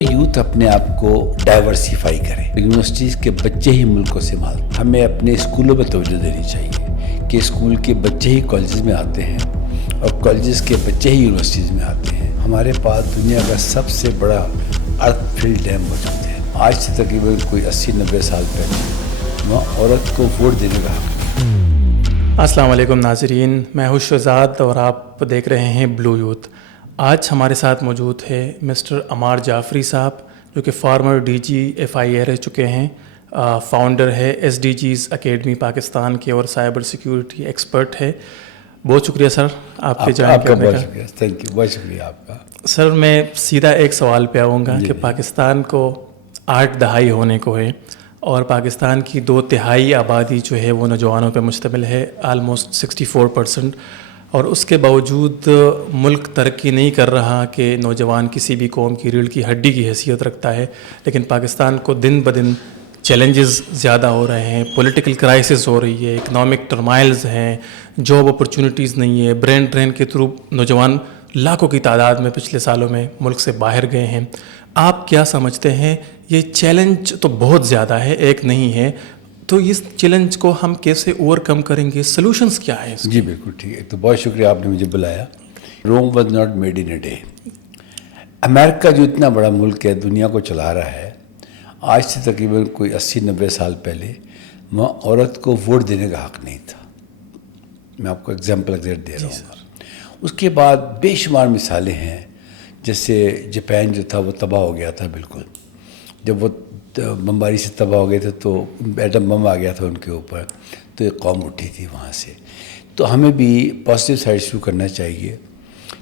Youth اپنے آپ کو ڈائیورسیفائی کرے. یونیورسٹیز کے بچے ہی ملک کو سنبھالتے. ہمیں اپنے اسکولوں پہ توجہ دینی چاہیے کہ اسکول کے بچے ہی کالجز میں آتے ہیں اور کالجز کے بچے ہی یونیورسٹیز میں آتے ہیں. ہمارے پاس دنیا کا سب سے بڑا ارتھ فل ڈیم موجود ہے. آج سے تقریباً کوئی 80-90 سال پہلے وہاں عورت کو ووٹ دینے کا حق. السلام علیکم ناظرین، میں ہوں شہزاد اور آپ دیکھ رہے ہیں بلو یوتھ. آج ہمارے ساتھ موجود ہے مسٹر عمار جعفری صاحب، جو کہ فارمر DG/FIA رہ چکے ہیں، فاؤنڈر ہے SDGs اکیڈمی پاکستان کے اور سائبر سیکیورٹی ایکسپرٹ ہے. بہت شکریہ سر آپ کے جوائن کرنے کا. تھینک یو، بہت شکریہ آپ کا. سر میں سیدھا ایک سوال پہ آؤں گا کہ پاکستان کو 8 دہائی ہونے کو ہے اور پاکستان کی 2/3 آبادی جو ہے وہ نوجوانوں پہ مشتمل ہے، آلموسٹ 64%، اور اس کے باوجود ملک ترقی نہیں کر رہا کہ نوجوان کسی بھی قوم کی ریڑھ کی ہڈی کی حیثیت رکھتا ہے. لیکن پاکستان کو دن بدن چیلنجز زیادہ ہو رہے ہیں، پولیٹیکل کرائسس ہو رہی ہے، اکنامک ٹرمائلز ہیں، جاب اپرچونیٹیز نہیں ہے، برین ڈرین کے تھرو نوجوان لاکھوں کی تعداد میں پچھلے سالوں میں ملک سے باہر گئے ہیں. آپ کیا سمجھتے ہیں؟ یہ چیلنج تو بہت زیادہ ہے، ایک نہیں ہے، تو اس چیلنج کو ہم کیسے اوور کم کریں گے؟ سلوشنز کیا ہے؟ جی بالکل ٹھیک ہے. تو بہت شکریہ آپ نے مجھے بلایا. Rome was not made in a day. امریکہ جو اتنا بڑا ملک ہے، دنیا کو چلا رہا ہے، آج سے تقریباً کوئی 80-90 سال پہلے وہاں عورت کو ووٹ دینے کا حق نہیں تھا. میں آپ کو ایگزامپل دے رہا ہوں. اس کے بعد بے شمار مثالیں ہیں، جیسے جاپان جو تھا وہ تباہ ہو گیا تھا بالکل. جب وہ بمباری سے تباہ ہو گئے تھے تو ایٹم بم آ گیا تھا ان کے اوپر، تو ایک قوم اٹھی تھی وہاں سے. تو ہمیں بھی پازیٹیو سائڈ شروع کرنا چاہیے.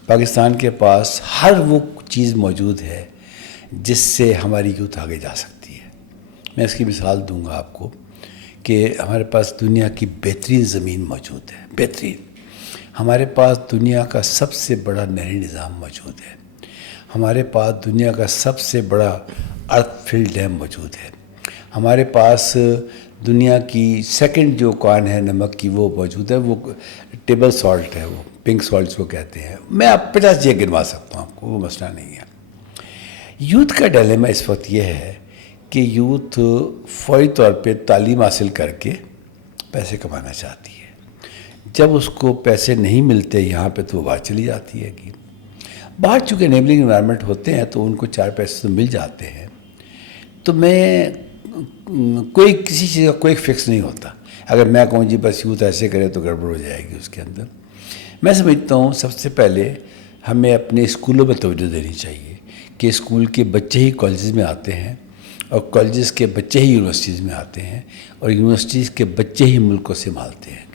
پاکستان کے پاس ہر وہ چیز موجود ہے جس سے ہماری یوتھ آگے جا سکتی ہے. میں اس کی مثال دوں گا آپ کو کہ ہمارے پاس دنیا کی بہترین زمین موجود ہے، بہترین. ہمارے پاس دنیا کا سب سے بڑا نہری نظام موجود ہے. ہمارے پاس دنیا کا سب سے بڑا ارتھ فل ڈیم موجود ہے. ہمارے پاس دنیا کی سیکنڈ جو کان ہے نمک کی وہ موجود ہے، وہ ٹیبل سالٹ ہے، وہ پنک سالٹ کو کہتے ہیں. میں آپ 50 چیزیں گنوا سکتا ہوں آپ کو، وہ مسئلہ نہیں ہے. یوتھ کا ڈیلیما اس وقت یہ ہے کہ یوتھ فوری طور پہ تعلیم حاصل کر کے پیسے کمانا چاہتی ہے. جب اس کو پیسے نہیں ملتے یہاں پہ تو وہ باہر چلی جاتی ہے. کہ باہر چونکہ انیبلنگ انوائرمنٹ ہوتے ہیں تو ان کو 4 پیسے تو مل جاتے ہیں. تو میں کوئی کسی چیز کا کوئی فکس نہیں ہوتا. اگر میں کہوں جی بس یوتھ ایسے کرے تو گڑبڑ ہو جائے گی اس کے اندر. میں سمجھتا ہوں سب سے پہلے ہمیں اپنے اسکولوں میں توجہ دینی چاہیے کہ اسکول کے بچے ہی کالجز میں آتے ہیں اور کالجز کے بچے ہی یونیورسٹیز میں آتے ہیں اور یونیورسٹیز کے بچے ہی ملک کو سنبھالتے ہیں.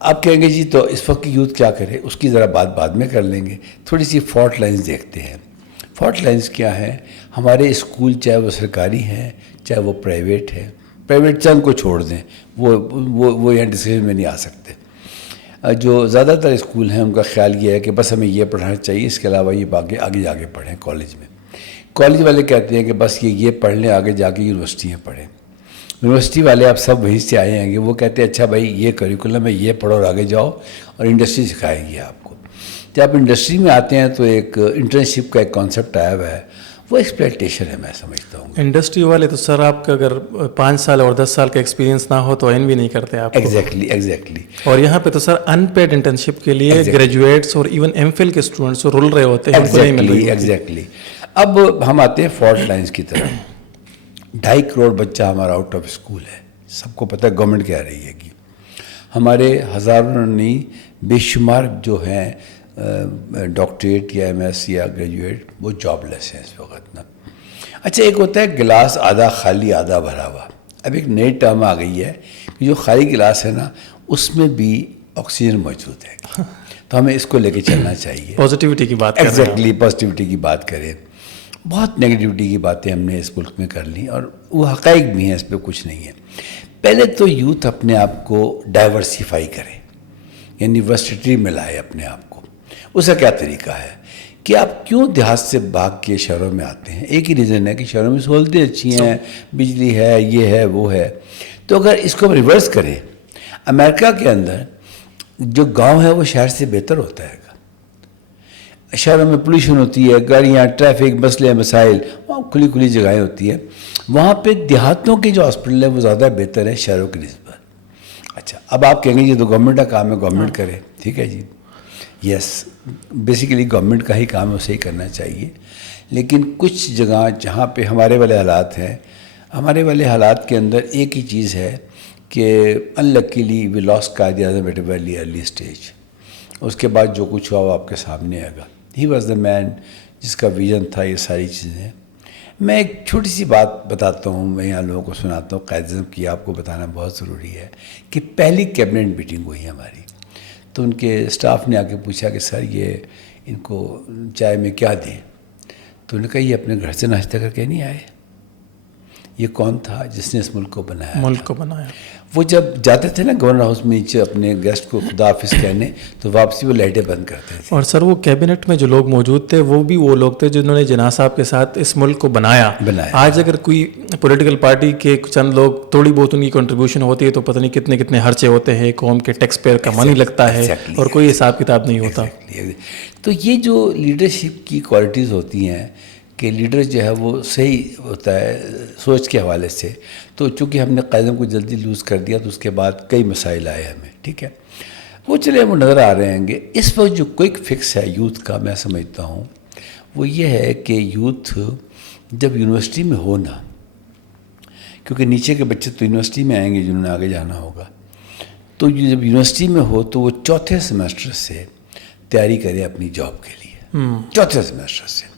آپ کہیں گے جی تو اس وقت کی یوتھ کیا کرے؟ اس کی ذرا بات بعد میں کر لیں گے. تھوڑی سی فالٹ لائنز دیکھتے ہیں. فالٹ لائنز کیا ہیں؟ ہمارے اسکول چاہے وہ سرکاری ہیں چاہے وہ پرائیویٹ ہے، پرائیویٹ چند کو چھوڑ دیں، وہ یہاں ڈسیزن میں نہیں آ سکتے. جو زیادہ تر اسکول ہیں ان کا خیال یہ ہے کہ بس ہمیں یہ پڑھانا چاہیے، اس کے علاوہ یہ آگے جا کے پڑھیں کالج میں. کالج والے کہتے ہیں کہ بس یہ پڑھ لیں، آگے جا کے یونیورسٹی میں پڑھیں. یونیورسٹی والے آپ سب وہیں سے آئے ہیں گے، وہ کہتے ہیں اچھا بھائی یہ کریکولم ہے، یہ پڑھو اور آگے جاؤ اور انڈسٹری سکھائے گی آپ کو. جب آپ انڈسٹری میں آتے ہیں تو ایک انٹرنشپ کا ایک کانسیپٹ آیا ہوا ہے، وہ ایکسپلائٹیشن ہے میں سمجھتا ہوں. انڈسٹری والے تو سر آپ کا اگر 5 سال اور 10 سال کا ایکسپیرینس نہ ہو تو بھی نہیں کرتے آپ کو. ایگزیکٹلی. اور یہاں پہ تو سر ان پیڈ انٹرنشپ کے لیے گریجویٹس اور ایون MPhil کے اسٹوڈنٹس رول رہے ہوتے ہیں. ایگزیکٹلی. اب ہم آتے ہیں فالٹ لائنز کی طرف. 2.5 کروڑ بچہ ہمارا آؤٹ آف اسکول ہے. سب کو پتہ ہے گورنمنٹ کہہ رہی ہے کہ ہمارے ہزاروں نہیں بے شمار جو ہیں ڈاکٹریٹ یا MS یا گریجویٹ وہ جاب لیس ہیں اس وقت نا. اچھا ایک ہوتا ہے گلاس آدھا خالی آدھا بھرا ہوا. اب ایک نئی ٹرم آ گئی ہے کہ جو خالی گلاس ہے نا اس میں بھی آکسیجن موجود ہے. تو ہمیں اس کو لے کے چلنا چاہیے. پازیٹیوٹی کی بات. ایگزیکٹلی پازیٹیوٹی کی بات کریں. بہت نگیٹیوٹی کی باتیں ہم نے اس ملک میں کر لیں اور وہ حقائق بھی ہیں، اس پہ کچھ نہیں ہے. پہلے تو یوتھ اپنے آپ کو ڈائیورسیفائی کرے، یعنی ورسٹیٹی میں لائے اپنے آپ کو. اس کا کیا طریقہ ہے کہ آپ کیوں دیہات سے بھاگ کے شہروں میں آتے ہیں؟ ایک ہی ریزن ہے کہ شہروں میں سہولتیں اچھی ہیں، بجلی ہے، یہ ہے وہ ہے. تو اگر اس کو ہم ریورس کریں، امریکہ کے اندر جو گاؤں ہے وہ شہر سے بہتر ہوتا ہے. شہروں میں پولیوشن ہوتی ہے, گاڑیاں, ٹریفک, مسئلے مسائل, وہاں کھلی کھلی جگہیں ہوتی ہیں. وہاں پہ دیہاتوں کے جو ہاسپٹل ہیں وہ زیادہ بہتر ہیں شہروں کی نسبت. اچھا, اب آپ کہیں گے یہ تو گورنمنٹ کا کام ہے, گورنمنٹ کرے, ٹھیک ہے جی, یس بیسیکلی گورنمنٹ کا ہی کام ہے, اسے ہی کرنا چاہیے. لیکن کچھ جگہ جہاں پہ ہمارے والے حالات ہیں, ہمارے والے حالات کے اندر ایک ہی چیز ہے کہ انلکیلی we lost Quaid Azam at a very early stage. اس کے بعد جو کچھ ہوا وہ آپ کے سامنے آئے گا. ہی واز دا مین جس کا ویژن تھا یہ ساری چیزیں. میں ایک چھوٹی سی بات بتاتا ہوں, میں یہاں لوگوں کو سناتا ہوں, قائد اعظم کی آپ کو بتانا بہت ضروری ہے کہ پہلی کیبنٹ میٹنگ ہوئی ہماری, تو ان کے اسٹاف نے آ کے پوچھا کہ سر یہ ان کو چائے میں کیا دیں, تو انہوں نے کہا یہ اپنے گھر سے ناشتہ کر کے نہیں آئے. یہ کون تھا جس نے اس ملک کو بنایا؟ ملک کو بنایا. وہ جب جاتے تھے نا گورنر ہاؤس میں نیچے اپنے گیسٹ کو خدا حافظ کہنے, تو واپسی وہ لائٹیں بند کرتے تھے. اور سر وہ کیبنٹ میں جو لوگ موجود تھے وہ بھی وہ لوگ تھے جنہوں نے جناح صاحب کے ساتھ اس ملک کو بنایا. آج اگر کوئی پولیٹیکل پارٹی کے چند لوگ تھوڑی بہت ان کی کنٹریبیوشن ہوتی ہے تو پتہ نہیں کتنے کتنے خرچے ہوتے ہیں, قوم کے ٹیکس پیئر کا منی لگتا ہے اور کوئی حساب کتاب نہیں ہوتا. تو یہ جو لیڈرشپ کی کوالٹیز ہوتی ہیں کہ لیڈر جو ہے وہ صحیح ہوتا ہے سوچ کے حوالے سے, تو چونکہ ہم نے قائد اعظم کو جلدی لوز کر دیا تو اس کے بعد کئی مسائل آئے ہمیں, ٹھیک ہے, وہ چلے وہ نظر آ رہے ہیں. اس وقت جو کوئک فکس ہے یوتھ کا میں سمجھتا ہوں وہ یہ ہے کہ یوتھ جب یونیورسٹی میں ہو نا, کیونکہ نیچے کے بچے تو یونیورسٹی میں آئیں گے جنہوں نے آگے جانا ہوگا, تو جب یونیورسٹی میں ہو تو وہ چوتھے سیمسٹر سے تیاری کرے اپنی جاب کے لیے. چوتھے سیمسٹر سے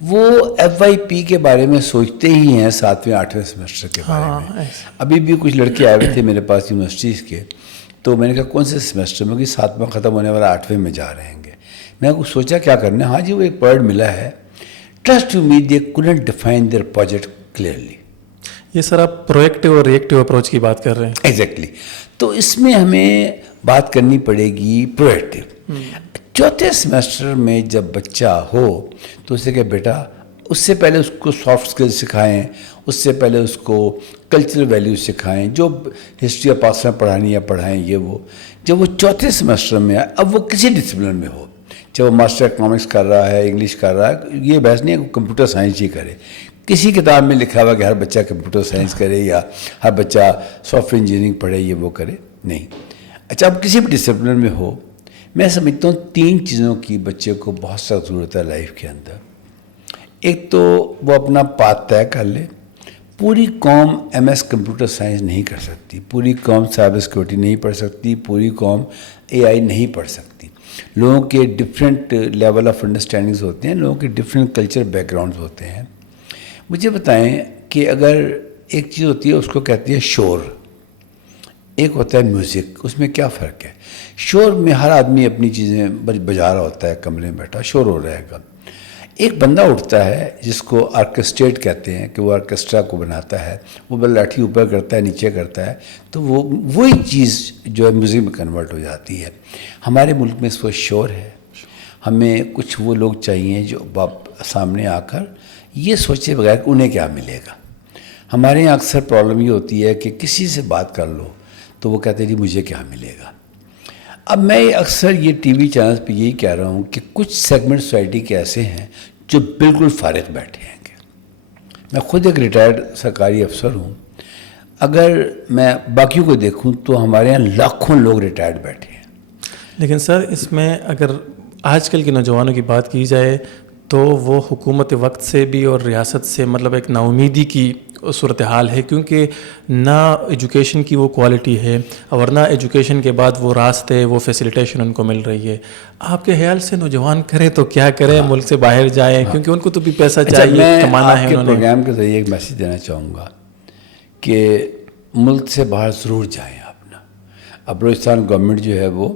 وہ ایف وائی پی کے بارے میں سوچتے ہی ہیں 7ویں 8ویں سیمسٹر کے بارے میں. ابھی بھی کچھ لڑکے آئے ہوئے تھے میرے پاس یونیورسٹیز کے, تو میں نے کہا کون سے سیمسٹر میں, کہ 7واں ختم ہونے والا 8ویں میں جا رہے ہیں گے. میں نے سوچا کیا کرنا ہے, ہاں جی وہ ایک ورڈ ملا ہے, trust to me they couldn't define their project clearly. یہ سر آپ پرویکٹیو اور ریئیکٹیو اپروچ کی بات کر رہے ہیں. ایگزیکٹلی. تو اس میں ہمیں بات کرنی پڑے گی پرویکٹیو. چوتھے سیمسٹر میں جب بچہ ہو تو اسے کہ بیٹا اس سے پہلے اس کو سافٹ اسکل سکھائیں, اس سے پہلے اس کو کلچرل ویلیوز سکھائیں, جو ہسٹری آف پاکستان پڑھانی ہے پڑھائیں. یہ وہ جب وہ چوتھے سیمسٹر میں آئے, اب وہ کسی ڈسپلن میں ہو, چاہے وہ ماسٹر اکنامکس کر رہا ہے, انگلش کر رہا ہے, یہ بحث نہیں ہے کہ کمپیوٹر سائنس ہی کرے. کسی کتاب میں لکھا ہوا کہ ہر بچہ کمپیوٹر سائنس کرے یا ہر بچہ سافٹ ویئر انجینئرنگ پڑھے, یہ وہ کرے, نہیں. اچھا, اب کسی بھی ڈسپلن میں ہو, میں سمجھتا ہوں 3 چیزوں کی بچے کو بہت سخت ضرورت ہے لائف کے اندر. ایک تو وہ اپنا پاتھ طے کر لے. پوری قوم ایم ایس کمپیوٹر سائنس نہیں کر سکتی, پوری قوم سائبر سیکورٹی نہیں پڑھ سکتی, پوری قوم اے آئی نہیں پڑھ سکتی. لوگوں کے ڈفرینٹ لیول آف انڈرسٹینڈنگز ہوتے ہیں, لوگوں کے ڈفرینٹ کلچر بیک گراؤنڈز ہوتے ہیں. مجھے بتائیں کہ اگر ایک چیز ہوتی ہے اس کو کہتی ہے شور, ایک ہوتا ہے میوزک, اس میں کیا فرق ہے؟ شور میں ہر آدمی اپنی چیزیں بجا رہا ہوتا ہے, کمرے میں بیٹھا شور ہو رہے گا. ایک بندہ اٹھتا ہے جس کو آرکسٹریٹ کہتے ہیں کہ وہ آرکسٹرا کو بناتا ہے, وہ لاٹھی اوپر کرتا ہے نیچے کرتا ہے, تو وہ وہی چیز جو ہے میوزک میں کنورٹ ہو جاتی ہے. ہمارے ملک میں اس وقت شور ہے. ہمیں کچھ وہ لوگ چاہیے جو سامنے آ کر یہ سوچے بغیر کہ انہیں کیا ملے گا. ہمارے یہاں اکثر پرابلم یہ ہوتی ہے کہ کسی سے بات کر لو تو وہ کہتے ہیں جی مجھے کیا ملے گا. اب میں اکثر یہ ٹی وی چینلز پہ یہی کہہ رہا ہوں کہ کچھ سیگمنٹ سوسائٹی کے ایسے ہیں جو بالکل فارغ بیٹھے ہیں. میں خود ایک ریٹائرڈ سرکاری افسر ہوں, اگر میں باقیوں کو دیکھوں تو ہمارے یہاں لاکھوں لوگ ریٹائرڈ بیٹھے ہیں. لیکن سر اس میں اگر آج کل کے نوجوانوں کی بات کی جائے تو وہ حکومت وقت سے بھی اور ریاست سے مطلب ایک نا امیدی کی صورتحال ہے, کیونکہ نہ ایجوکیشن کی وہ کوالٹی ہے اور نہ ایجوکیشن کے بعد وہ راستے وہ فیسیلیٹیشن ان کو مل رہی ہے. آپ کے خیال سے نوجوان کریں تو کیا کریں, ملک سے باہر جائیں کیونکہ ان کو تو بھی پیسہ چاہیے, کمانا ہے. میں آپ کے پروگرام کے ذریعے ایک میسیج دینا چاہوں گا کہ ملک سے باہر ضرور جائیں. اب بلوچستان گورنمنٹ جو ہے وہ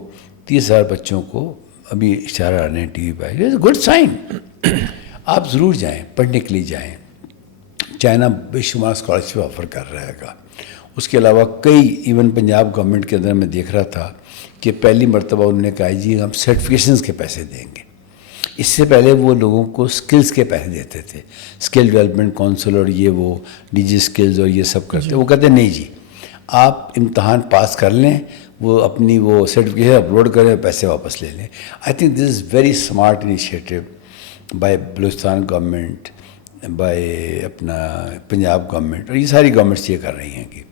30,000 بچوں کو ابھی اشارہ آ رہے ہیں ٹی وی پہ, گڈ سائن. آپ ضرور جائیں, پڑھنے کے لیے جائیں. چائنا بے شمار اسکالرشپ آفر کر رہے گا. اس کے علاوہ کئی ایون پنجاب گورنمنٹ کے اندر میں دیکھ رہا تھا کہ پہلی مرتبہ انہوں نے کہا جی ہم سرٹیفکیشنز کے پیسے دیں گے. اس سے پہلے وہ لوگوں کو سکلز کے پیسے دیتے تھے, اسکل ڈیولپمنٹ کونسل اور یہ وہ ڈی جی اسکلز اور یہ سب کرتے. وہ کہتے نہیں جی آپ امتحان پاس کر لیں, وہ اپنی وہ سرٹیفکیٹ اپلوڈ کریں, پیسے واپس لے لیں. I think this is very smart initiative by Balochistan government, by اپنا پنجاب گورنمنٹ, اور یہ ساری گورنمنٹس یہ کر رہی ہیں کہ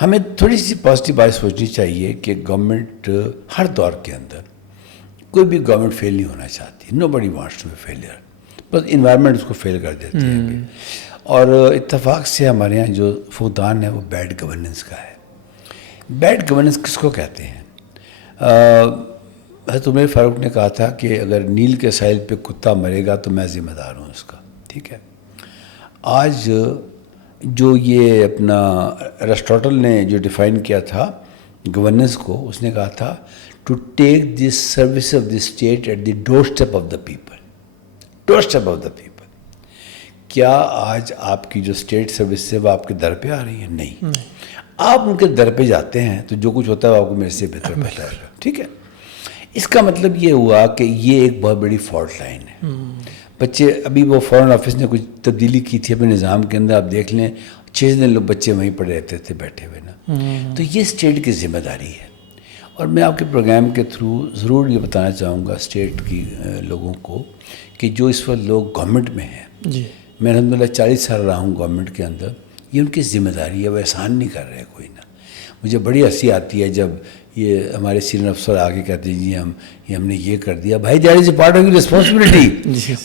ہمیں تھوڑی سی پازیٹیو بات سوچنی چاہیے کہ گورنمنٹ ہر دور کے اندر, کوئی بھی گورنمنٹ فیل نہیں ہونا چاہتی. نو بڈی وانٹس ٹو بی فیلئر, بس انوائرمنٹ اس کو فیل کر دیتی ہے. اور اتفاق سے ہمارے یہاں جو فقدان ہے وہ بیڈ گورننس کا ہے. بیڈ گورننس کس کو کہتے ہیں؟ حضرت عمر فاروق نے کہا تھا کہ اگر نیل کے ساحل پہ کتا مرے گا تو میں ذمہ دار ہوں اس کا. ٹھیک ہے, آج جو یہ اپنا ایرسٹاٹل نے جو ڈیفائن کیا تھا گورننس کو, اس نے کہا تھا to take the service of the state at the door step of the people. Door step of the people. کیا آج آپ کی جو اسٹیٹ سروس ہے وہ آپ کے در پہ آ رہی ہے؟ نہیں. آپ ان کے در پہ جاتے ہیں تو جو کچھ ہوتا ہے وہ آپ کو میرے سے بہتر پتہ ہے. ٹھیک ہے, اس کا مطلب یہ ہوا کہ یہ ایک بہت بڑی فالٹ لائن ہے. بچے, ابھی وہ فارن آفس نے کچھ تبدیلی کی تھی اپنے نظام کے اندر, آپ دیکھ لیں 6 دن لوگ بچے وہیں پڑے رہتے تھے بیٹھے ہوئے نا. تو یہ اسٹیٹ کی ذمہ داری ہے. اور میں آپ کے پروگرام کے تھرو ضرور یہ بتانا چاہوں گا اسٹیٹ کی لوگوں کو کہ جو اس وقت لوگ گورنمنٹ میں ہیں, جی میں الحمدللہ 40 سال رہا ہوں گورنمنٹ کے اندر, یہ ان کی ذمہ داری ہے, وہ احسان نہیں کر رہے کوئی نا. مجھے بڑی ہنسی آتی ہے جب یہ ہمارے سینئر افسر آگے کہتے ہیں جی ہم نے یہ کر دیا. بھائی that is a part of your responsibility.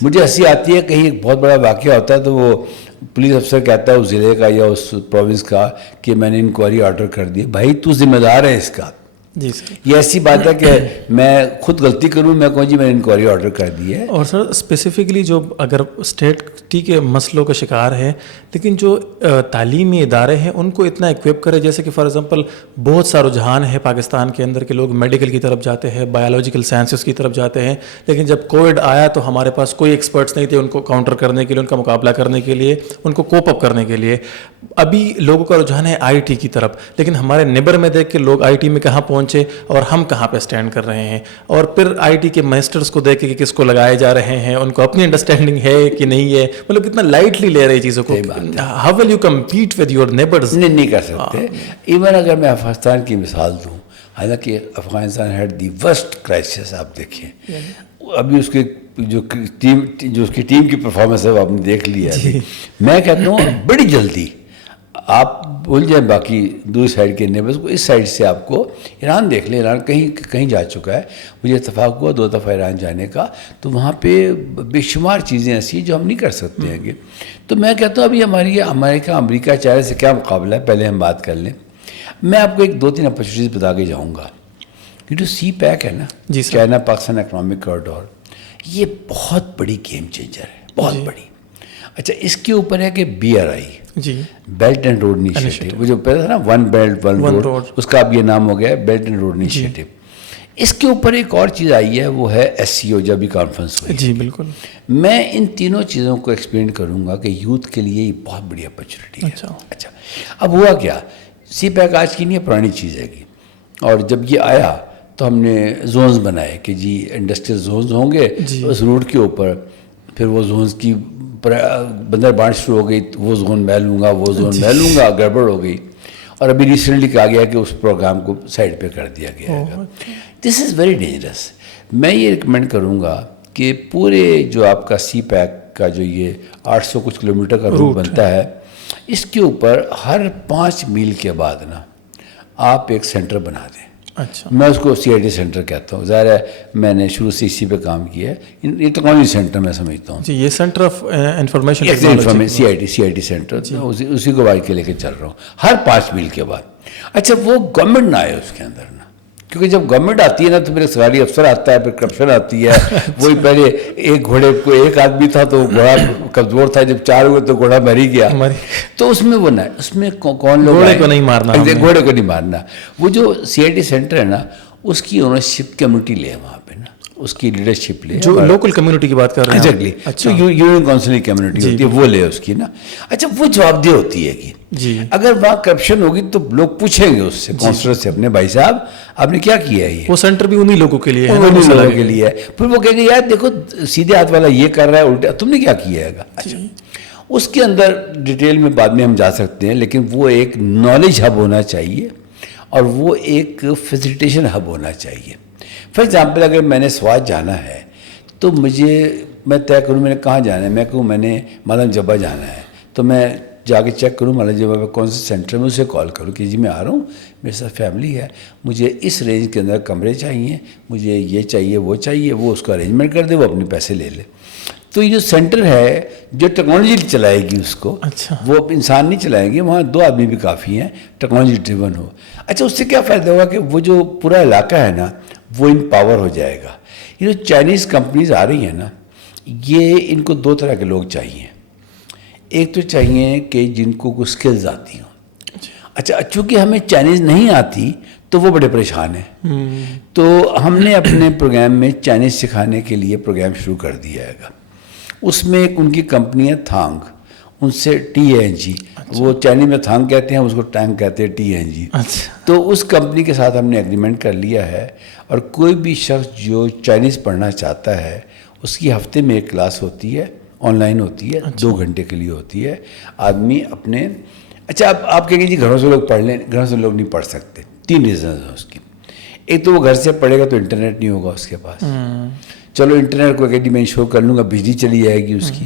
مجھے ہنسی آتی ہے کہیں ایک بہت بڑا واقعہ ہوتا ہے تو وہ پولیس افسر کہتا ہے اس ضلع کا یا اس پروونس کا کہ میں نے انکوائری آرڈر کر دی. بھائی تو ذمہ دار ہے اس کا. جی سر, یہ ایسی بات ہے کہ میں خود غلطی کروں, میں کہوں جی میں نے انکوائری آرڈر کر دی ہے. اور سر اسپیسیفکلی جو اگر اسٹیٹ ٹھیک ہے مسئلوں کا شکار ہے, لیکن جو تعلیمی ادارے ہیں ان کو اتنا اکوپ کرے, جیسے کہ فار ایگزامپل بہت سا رجحان ہے پاکستان کے اندر کہ لوگ میڈیکل کی طرف جاتے ہیں, بایولوجیکل سائنسز کی طرف جاتے ہیں, لیکن جب کووڈ آیا تو ہمارے پاس کوئی ایکسپرٹس نہیں تھے ان کو کاؤنٹر کرنے کے لیے, ان کا مقابلہ کرنے کے لیے, ان کو کوپ اپ کرنے کے لیے. ابھی لوگوں کا رجحان ہے آئی ٹی کی طرف, لیکن ہمارے نیبر میں دیکھ کے لوگ آئی ٹی میں کہاں پہنچے اور ہم کہاں پہ اسٹینڈ کر رہے ہیں. اور پھر آئی ٹی کے منسٹرس کو دیکھ کے کہ کس کو لگائے جا رہے ہیں, ان کو اپنی انڈرسٹینڈنگ ہے کہ نہیں ہے, مطلب کتنا لائٹلی لے رہے چیزوں کو. How will you compete with your neighbours? نہیں کر سکتے. ایون اگر میں افغانستان کی مثال دوں, حالانکہ افغانستان ہیڈ دی ورسٹ کرائسس. آپ دیکھیں ابھی اس کے جو اس کی ٹیم کی پرفارمنس ہے وہ آپ نے دیکھ لی ہے. میں کہتا ہوں بڑی جلدی آپ بھول جائیں باقی دوسری سائڈ کے نیبرز کو, اس سائڈ سے آپ کو ایران دیکھ لیں. ایران کہیں جا چکا ہے. مجھے اتفاق ہوا 2 دفعہ ایران جانے کا, تو وہاں پہ بے شمار چیزیں ایسی ہیں جو ہم نہیں کر سکتے ہیں. تو میں کہتا ہوں ابھی امریکہ چائنا سے کیا مقابلہ ہے, پہلے ہم بات کر لیں. میں آپ کو 2-3 اپرچونیٹیز بتا کے جاؤں گا. یہ جو سی پیک ہے نا, چائنا پاکستان اکنامک کوریڈور, یہ بہت بڑی گیم چینجر ہے, بہت بڑی. اچھا, اس کے اوپر ہے کہ BRI, جی بیلٹ اینڈ روڈ انیشیٹو, وہ جو پہلے تھا نا ون بیلٹ ون روڈ, اس کا اب یہ نام ہو گیا ہے بیلٹ اینڈ روڈ انیشیٹو. اس کے اوپر ایک اور چیز آئی ہے, وہ ہے SCO, جب بھی کانفرنس ہوئی. جی بالکل. میں ان تینوں چیزوں کو ایکسپلین کروں گا کہ یوتھ کے لیے یہ بہت بڑی اپرچونیٹی ہے. اچھا, اب ہوا کیا, سی پیک آج کی نہیں ہے, پرانی چیز ہے. اور جب یہ آیا تو ہم نے زونز بنائے کہ جی انڈسٹریل زونز ہوں گے اس روٹ کے اوپر. پھر وہ زونز کی بندر بانٹ شروع ہو گئی, وہ زون میں لوں گا, وہ زون میں لوں گا, گڑبڑ ہو گئی. اور ابھی ریسنٹلی کہا گیا کہ اس پروگرام کو سائڈ پہ کر دیا گیا ہے. دس از ویری ڈینجرس. میں یہ ریکمینڈ کروں گا کہ پورے جو آپ کا سی پیک کا جو یہ 800 کچھ کلومیٹر کا روٹ بنتا ہے, اس کے اوپر ہر 5 میل کے بعد نا آپ ایک سینٹر بنا دیں. اچھا, میں اس کو CIT سینٹر کہتا ہوں. ظاہر ہے میں نے شروع سے اسی پہ کام کیا ہے. یہ ٹیکنالوجی سینٹر میں سمجھتا ہوں. جی, یہ centre of information CIT centre, اسی کو وائی کے لے کے چل رہا ہوں ہر 5 میل کے بعد. اچھا, وہ گورنمنٹ نہ آئے اس کے اندر نا, کیونکہ جب گورنمنٹ آتی ہے نا تو پھر سرکاری افسر آتا ہے, پھر کرپشن آتی ہے. وہی پہلے ایک گھوڑے کو ایک آدمی تھا تو گھوڑا کمزور تھا, جب 4 ہوئے تو گھوڑا مر ہی گیا. تو اس میں وہ نہ, اس میں کون لوگ, گھوڑے کو نہیں مارنا, گھوڑے کو نہیں مارنا. وہ جو CIT سینٹر ہے نا, اس کی اونرشپ کمیونٹی لے وہاں پہ نا, اس کی لیڈرشپ لے, جو لوکل کمیونٹی کی بات کر رہے ہیں. اچھا, یونین کونسل کی کمیونٹی ہوتی ہے, وہ لے اس کی نا. اچھا, وہ جواب دہ ہوتی ہے کہ اگر وہاں کرپشن ہوگی تو لوگ پوچھیں گے اس سے, کونسلر سے, اپنے بھائی صاحب آپ نے کیا کیا ہے. یہ وہ سینٹر بھی انہی لوگوں کے لیے ہے, انہی لوگوں کے لیے ہے. پھر وہ کہیں گے یار دیکھو سیدھے ہاتھ والا یہ کر رہا ہے, الٹا تم نے کیا کیا ہے. اچھا, اس کے اندر ڈیٹیل میں بعد میں ہم جا سکتے ہیں, لیکن وہ ایک نالج ہب ہونا چاہیے. اور وہ ایک فیسیلیٹیشن ہب ہونا چاہیے. فار ایگزامپل اگر میں نے سوات جانا ہے تو میں طے کروں میں نے کہاں جانا ہے. میں کہوں میں نے مالم جبہ جانا ہے تو میں جا کے چیک کروں مالم جبہ میں کون سے سینٹر میں اسے کال کروں کہ جی میں آ رہا ہوں, میرے ساتھ فیملی ہے, مجھے اس رینج کے اندر کمرے چاہیے, مجھے یہ چاہیے وہ چاہیے, وہ اس کو ارینجمنٹ کر دے, وہ اپنے پیسے لے لے. تو یہ جو سینٹر ہے جو ٹیکنالوجی چلائے گی اس کو, اچھا, وہ انسان نہیں چلائیں گے, وہاں 2 آدمی بھی کافی ہیں, ٹیکنالوجی ڈریون ہو. اچھا اس سے کیا فائدہ ہوگا کہ وہ جو پورا علاقہ ہے نا وہ امپاور ہو جائے گا. یہ جو چائنیز کمپنیز آ رہی ہیں نا, یہ ان کو 2 طرح کے لوگ چاہیے. ایک تو چاہیے کہ جن کو کچھ اسکلز آتی ہوں. اچھا چونکہ ہمیں چائنیز نہیں آتی تو وہ بڑے پریشان ہیں. تو ہم نے اپنے پروگرام میں چائنیز سکھانے کے لیے پروگرام شروع کر دیا ہے. اس میں ایک ان کی کمپنی ہے تھانگ, ان سے TANG, وہ چائنیز میں تھانگ کہتے ہیں, اس کو ٹینگ کہتے ہیں TANG. تو اس کمپنی کے ساتھ ہم نے ایگریمنٹ کر لیا ہے, اور کوئی بھی شخص جو چائنیز پڑھنا چاہتا ہے اس کی ہفتے میں ایک کلاس ہوتی ہے, آن لائن ہوتی ہے, 2 گھنٹے کے لیے ہوتی ہے. آدمی اپنے اچھا آپ کہیں گے جی گھروں سے لوگ پڑھ لیں, گھروں سے لوگ نہیں پڑھ سکتے. 3 ریزنز ہیں اس کی. ایک تو وہ گھر سے پڑھے گا تو انٹرنیٹ نہیں ہوگا اس کے پاس. چلو انٹرنیٹ کو کہ میں شو کر لوں گا, بجلی چلی جائے گی اس کی.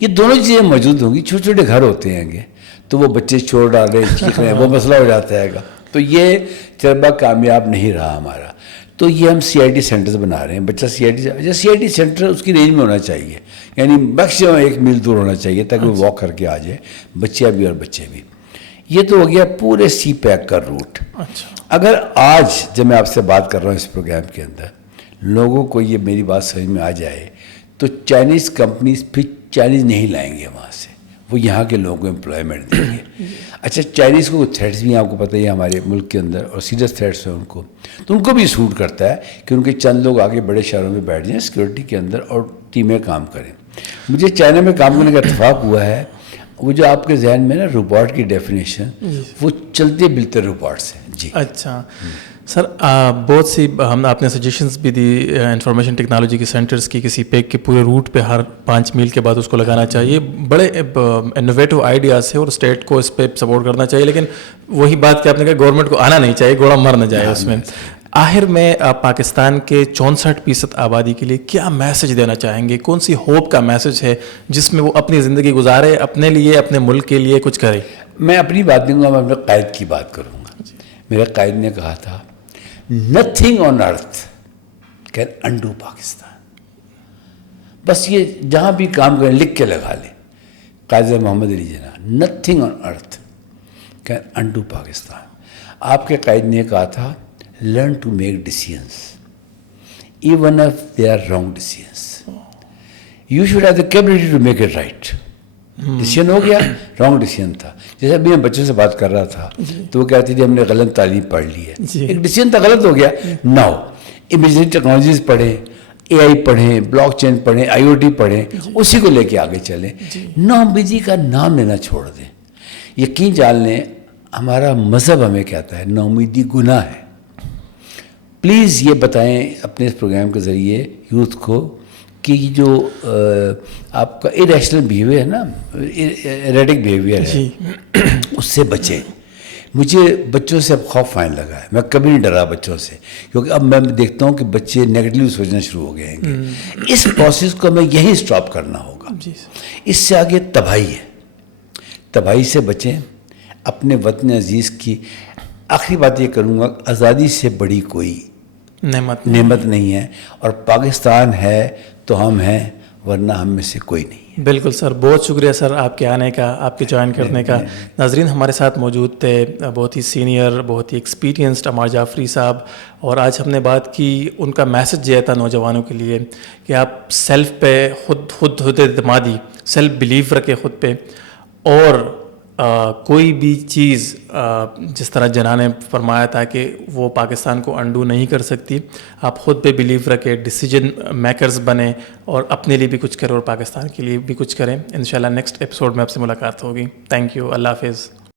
یہ دونوں چیزیں موجود ہوں گی. چھوٹے چھوٹے گھر ہوتے ہیں گے تو وہ بچے چور ڈال رہے ہیں, چیخ رہے ہیں, وہ مسئلہ ہو جاتا ہے گا. تو یہ تجربہ کامیاب نہیں رہا ہمارا. تو یہ ہم CIT سینٹرز بنا رہے ہیں. بچہ CIT سینٹر اس کی رینج میں ہونا چاہیے, یعنی میکسیمم 1 میل دور ہونا چاہیے تاکہ وہ واک کر کے آ جائے, بچیاں بھی اور بچے بھی. یہ تو ہو گیا پورے CPAC کا روٹ. اگر آج جب میں آپ سے بات کر رہا ہوں اس پروگرام کے اندر لوگوں کو یہ میری بات سمجھ میں آ جائے تو چائنیز کمپنیز پھر چائنیز نہیں لائیں گے وہاں سے, وہ یہاں کے لوگوں کو امپلائمنٹ دیں گے. اچھا چائنیز کو تھریٹس بھی ہیں, آپ کو پتہ ہی ہے ہمارے ملک کے اندر, اور سیریس تھریٹس ہیں ان کو, تو ان کو بھی سوٹ کرتا ہے کہ ان کے چند لوگ آگے بڑے شہروں میں بیٹھ جائیں سیکورٹی کے اندر اور ٹیمیں کام کریں. مجھے چائنا میں کام کرنے کا اتفاق ہوا ہے. وہ جو آپ کے ذہن میں نا روبوٹ کی ڈیفینیشن, وہ چلتے بلتے روبوٹس ہیں. جی اچھا سر, بہت سی آپ نے سجیشنز بھی دی انفارمیشن ٹیکنالوجی کے سینٹرز کی, کسی پیک کے پورے روٹ پہ ہر 5 میل کے بعد اس کو لگانا چاہیے. بڑے انوویٹو آئیڈیاز ہے اور اسٹیٹ کو اس پہ سپورٹ کرنا چاہیے, لیکن وہی بات کہ آپ نے کہا گورنمنٹ کو آنا نہیں چاہیے, گھوڑا مر نہ جائے اس میں. آخر میں آپ پاکستان کے 64% آبادی کے لیے کیا میسج دینا چاہیں گے؟ کون سی ہوپ کا میسج ہے جس میں وہ اپنی زندگی گزارے, اپنے لیے, اپنے ملک کے لیے کچھ کرے؟ میں اپنی بات دوں گا, میں اپنے قائد کی بات کروں گا. میرے قائد نے کہا تھا nothing on earth can undo Pakistan. بس یہ جہاں بھی کام کریں لکھ کے لگا لیں, Quaid Muhammad Ali Jinnah, nothing on earth can undo Pakistan. آپ کے قائد نے کہا تھا learn to make decisions even if they are wrong decisions. You should have the capability to make it right. Decision ہو گیا, رانگ ڈیسیژن تھا. جیسے ابھی میں بچوں سے بات کر رہا تھا تو وہ کہتے تھے ہم نے غلط تعلیم پڑھ لی ہے, ایک ڈیسیژن تھا, غلط ہو گیا. ناؤ امیجنری ٹیکنالوجیز پڑھیں, AI پڑھیں, بلاک چین پڑھیں, IoT پڑھیں, اسی کو لے کے آگے چلیں. نومیدی کا نام لینا چھوڑ دیں. یقین جان لیں ہمارا مذہب ہمیں کہتا ہے نومیدی گناہ ہے. پلیز یہ بتائیں اپنے اس پروگرام کے ذریعے یوتھ کو کہ یہ جو آپ کا ایریشنل بیہیویئر ہے نا, ایریٹک بیہیویئر ہے, اس سے بچیں. مجھے بچوں سے اب خوف آنے لگا ہے, میں کبھی نہیں ڈرا بچوں سے, کیونکہ اب میں دیکھتا ہوں کہ بچے نیگیٹیو سوچنا شروع ہو گئے ہیں. اس پروسیس کو ہمیں یہیں اسٹاپ کرنا ہوگا. اس سے آگے تباہی ہے. تباہی سے بچیں. اپنے وطن عزیز کی آخری بات یہ کروں گا, آزادی سے بڑی کوئی نعمت نہیں ہے, اور پاکستان ہے تو ہم ہیں, ورنہ ہم میں سے کوئی نہیں. بالکل سر, بہت شکریہ سر آپ کے آنے کا, آپ کے جوائن کرنے کا. ناظرین ہمارے ساتھ موجود تھے بہت ہی سینئر, بہت ہی ایکسپیرینسڈ عمار جعفری صاحب, اور آج ہم نے بات کی ان کا میسج یہ تھا نوجوانوں کے لیے کہ آپ سیلف پہ خود اعتمادی, سیلف بلیف رکھیں خود پہ, اور کوئی بھی چیز جس طرح جناح نے فرمایا تھا کہ وہ پاکستان کو انڈو نہیں کر سکتی, آپ خود پہ بلیو رکھیں, ڈیسیجن میکرز بنیں, اور اپنے لیے بھی کچھ کریں اور پاکستان کے لیے بھی کچھ کریں. انشاءاللہ نیکسٹ ایپیسوڈ میں آپ سے ملاقات ہوگی. تھینک یو, اللہ حافظ.